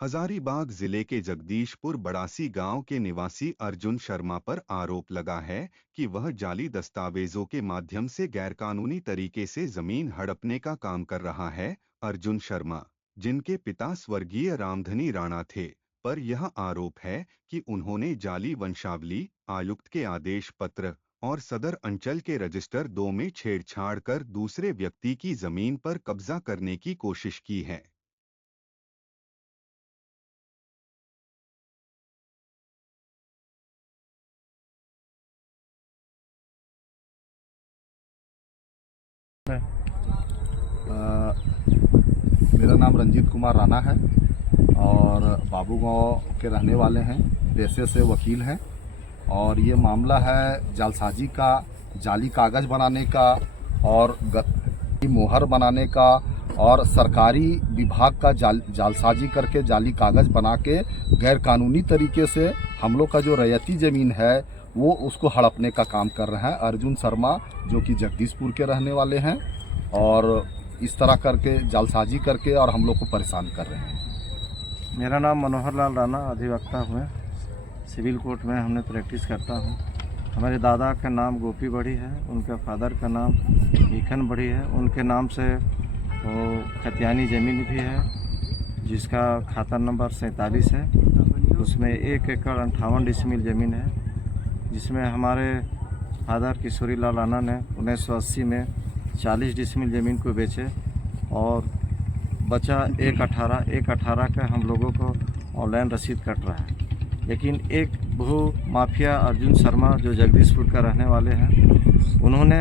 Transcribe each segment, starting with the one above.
हजारीबाग जिले के जगदीशपुर बड़ासी गांव के निवासी अर्जुन शर्मा पर आरोप लगा है कि वह जाली दस्तावेजों के माध्यम से गैरकानूनी तरीके से जमीन हड़पने का काम कर रहा है। अर्जुन शर्मा, जिनके पिता स्वर्गीय रामधनी राणा थे, पर यह आरोप है कि उन्होंने जाली वंशावली, आयुक्त के आदेश पत्र और सदर अंचल के रजिस्टर 2 में छेड़छाड़ कर दूसरे व्यक्ति की जमीन पर कब्जा करने की कोशिश की है। मेरा नाम रंजीत कुमार राणा है और बाबू गांव के रहने वाले हैं। पेशे से वकील हैं और ये मामला है जालसाजी का, जाली कागज़ बनाने का और मोहर बनाने का और सरकारी विभाग का जालसाजी करके जाली कागज़ बना के गैर कानूनी तरीके से हम लोग का जो रैयती ज़मीन है वो उसको हड़पने का काम कर रहे हैं। अर्जुन शर्मा जो कि जगदीशपुर के रहने वाले हैं और इस तरह करके जालसाजी करके और हम लोग को परेशान कर रहे हैं। मेरा नाम मनोहर लाल राणा, अधिवक्ता हुए सिविल कोर्ट में हमने प्रैक्टिस करता हूँ। हमारे दादा का नाम गोपी बड़ी है, उनके फादर का नाम मीखन बड़ी है। उनके नाम से वो खतियानी ज़मीन भी है जिसका खाता नंबर 47 है। उसमें 1 एकड़ 58 डिसमिल ज़मीन है, जिसमें हमारे फादर किशोरी लाल राणा ने 1980 में 40 डिसमिल ज़मीन को बेचे और बचा 1/18 का हम लोगों को ऑनलाइन रसीद कट रहा है। लेकिन एक भू माफिया अर्जुन शर्मा जो जगदीशपुर का रहने वाले हैं, उन्होंने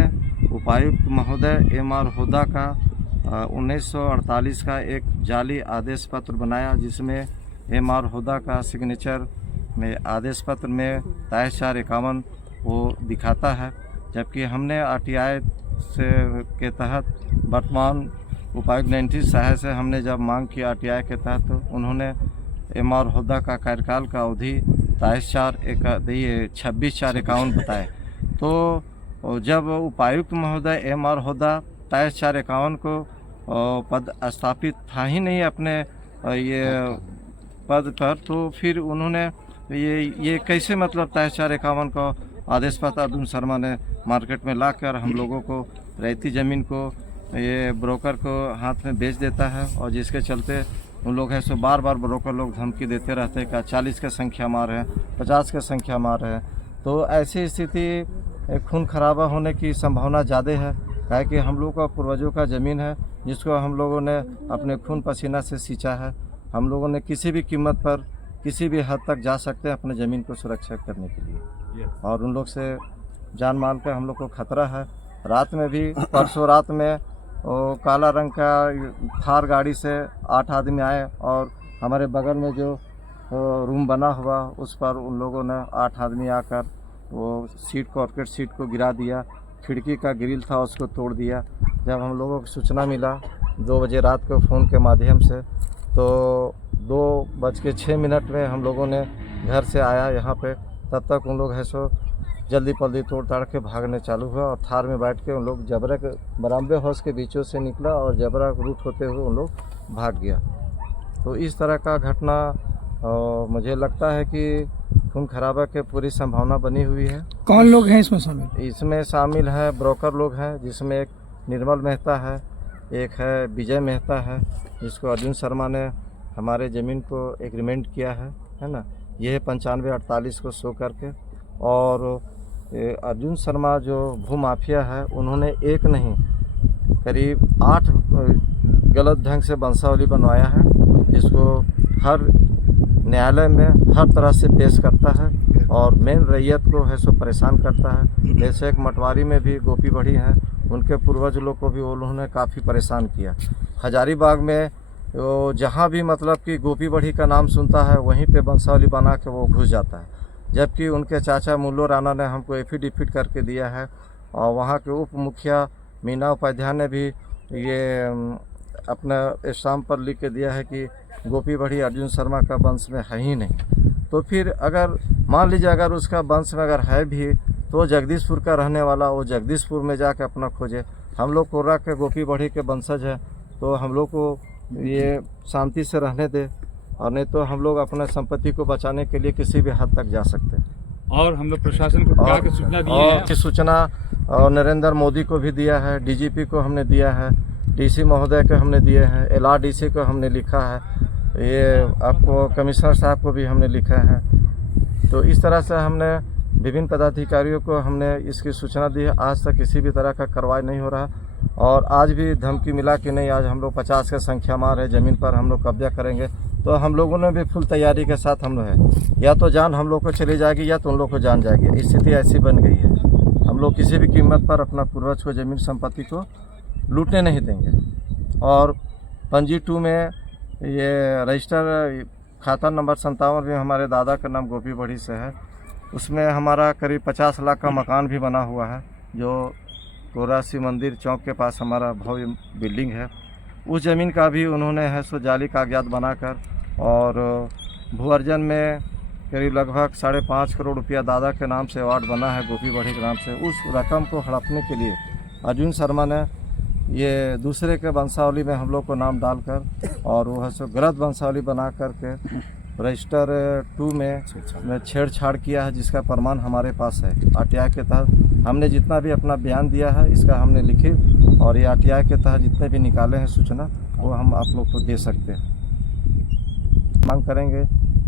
उपायुक्त महोदय MR हुड्डा का 1948 का एक जाली आदेश पत्र बनाया, जिसमें MR हुड्डा का सिग्नेचर में आदेश पत्र में 23/4/51 वो दिखाता है। जबकि हमने RTI से के तहत वर्तमान उपायुक्त 90 सहाय से हमने जब मांग की RTI के तहत, तो उन्होंने MR हुड्डा का कार्यकाल का अवधि 26/4/51 बताए। तो जब उपायुक्त महोदय MR हुड्डा 23/4/51 को पद स्थापित था ही नहीं अपने ये पद पर, तो फिर उन्होंने ये कैसे मतलब 23/4/51 को आदेश पत्र अर्जुन शर्मा ने मार्केट में लाकर हम लोगों को रैयती ज़मीन को ये ब्रोकर को हाथ में बेच देता है। और जिसके चलते उन लोग हैं सो बार बार ब्रोकर लोग धमकी देते रहते हैं कि 40 का संख्या मार है, 50 का संख्या मार है। तो ऐसी स्थिति खून खराबा होने की संभावना ज़्यादा है, क्या कि हम लोग का पूर्वजों का ज़मीन है जिसको हम लोगों ने अपने खून पसीना से सींचा है। हम लोगों ने किसी भी कीमत पर किसी भी हद तक जा सकते हैं अपने ज़मीन को सुरक्षित करने के लिए, और उन लोग से जान माल का हम लोग को खतरा है। रात में भी, परसों रात में वो काला रंग का थार गाड़ी से 8 आदमी आए और हमारे बगल में जो रूम बना हुआ उस पर उन लोगों ने 8 आदमी आकर वो सीट कॉर्पोरेट सीट को गिरा दिया, खिड़की का ग्रिल था उसको तोड़ दिया। जब हम लोगों को सूचना मिला 2 बजे रात को फ़ोन के माध्यम से, तो 2:06 में हम लोगों ने घर से आया यहाँ पे। तब तक उन लोग है सो जल्दी पल्दी तोड़ ताड़ के भागने चालू हुआ और थार में बैठ के उन लोग जबरा के बरामदे हाउस के बीचों से निकला और जबरा रूट होते हुए उन लोग भाग गया। तो इस तरह का घटना मुझे लगता है कि खून खराबा के पूरी संभावना बनी हुई है। कौन लोग हैं इसमें शामिल? इसमें शामिल है ब्रोकर लोग हैं, जिसमें एक निर्मल मेहता है, एक है विजय मेहता है, जिसको अर्जुन शर्मा ने हमारे ज़मीन को एग्रीमेंट किया है ना। ये है 95/48 को शो करके। और अर्जुन शर्मा जो भू माफिया है, उन्होंने एक नहीं करीब 8 गलत ढंग से वंशावली बनवाया है, जिसको हर न्यायालय में हर तरह से पेश करता है और मेन रैयत को है सो परेशान करता है। जैसे एक मटवारी में भी गोपी बड़ी हैं, उनके पूर्वज लोग को भी उन्होंने काफ़ी परेशान किया। हजारीबाग में वो जहाँ भी मतलब कि गोपी बढ़ी का नाम सुनता है वहीं पे वंशावली बना के वो घुस जाता है। जबकि उनके चाचा मुल्लो राणा ने हमको एफिडेविट करके दिया है और वहाँ के उप मुखिया मीना उपाध्याय ने भी ये अपना स्टाम्प पर लिख के दिया है कि गोपी बढ़ी अर्जुन शर्मा का वंश में है ही नहीं। तो फिर अगर मान लीजिए अगर उसका वंश में अगर है भी, तो जगदीशपुर का रहने वाला वो जगदीशपुर में जाके अपना खोजे। हम लोग कोर्रा के गोपी बढ़ी के वंशज है, तो हम लोग को ये शांति से रहने दे। और नहीं तो हम लोग अपने संपत्ति को बचाने के लिए किसी भी हद तक जा सकते हैं। और हम लोग प्रशासन को क्या क्या सूचना दी है? और सूचना नरेंद्र मोदी को भी दिया है, डीजीपी को हमने दिया है, डीसी महोदय को हमने दिए हैं, LRDC को हमने लिखा है, ये आपको कमिश्नर साहब को भी हमने लिखा है। तो इस तरह से हमने विभिन्न पदाधिकारियों को हमने इसकी सूचना दी है। आज तक किसी भी तरह का कार्रवाई नहीं हो रहा और आज भी धमकी मिला कि नहीं, आज हम लोग 50 के संख्या मार है, ज़मीन पर हम लोग कब्जा करेंगे। तो हम लोगों ने भी फुल तैयारी के साथ हम लोग हैं, या तो जान हम लोग को चली जाएगी या तो उन लोग को जान जाएगी। स्थिति ऐसी बन गई है, हम लोग किसी भी कीमत पर अपना पूर्वज को ज़मीन संपत्ति को लूटने नहीं देंगे। और पंजी 2 में ये रजिस्टर खाता नंबर 57 में हमारे दादा का नाम गोपी बढ़ी से है। उसमें हमारा करीब 50 लाख का मकान भी बना हुआ है, जो कोरासी मंदिर चौक के पास हमारा भव्य बिल्डिंग है। उस ज़मीन का भी उन्होंने है सो जाली कागजात बनाकर और भू अर्जन में करीब लगभग 5.5 करोड़ रुपया दादा के नाम से अवार्ड बना है गोपी बढ़ी के नाम से। उस रकम को हड़पने के लिए अर्जुन शर्मा ने ये दूसरे के वंशावली में हम लोग को नाम डालकर और वो है सो गलत वंशावली बना करके रजिस्टर 2 में छेड़छाड़ किया है, जिसका प्रमाण हमारे पास है। RTI के तहत हमने जितना भी अपना बयान दिया है इसका हमने लिखित, और ये RTI के तहत जितने भी निकाले हैं सूचना वो हम आप लोग को दे सकते हैं। मांग करेंगे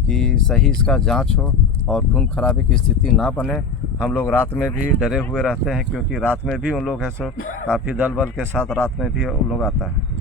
कि सही इसका जांच हो और खून खराबे की स्थिति ना बने। हम लोग रात में भी डरे हुए रहते हैं, क्योंकि रात में भी उन लोग है सो काफ़ी दल बल के साथ रात में भी उन लोग आता है।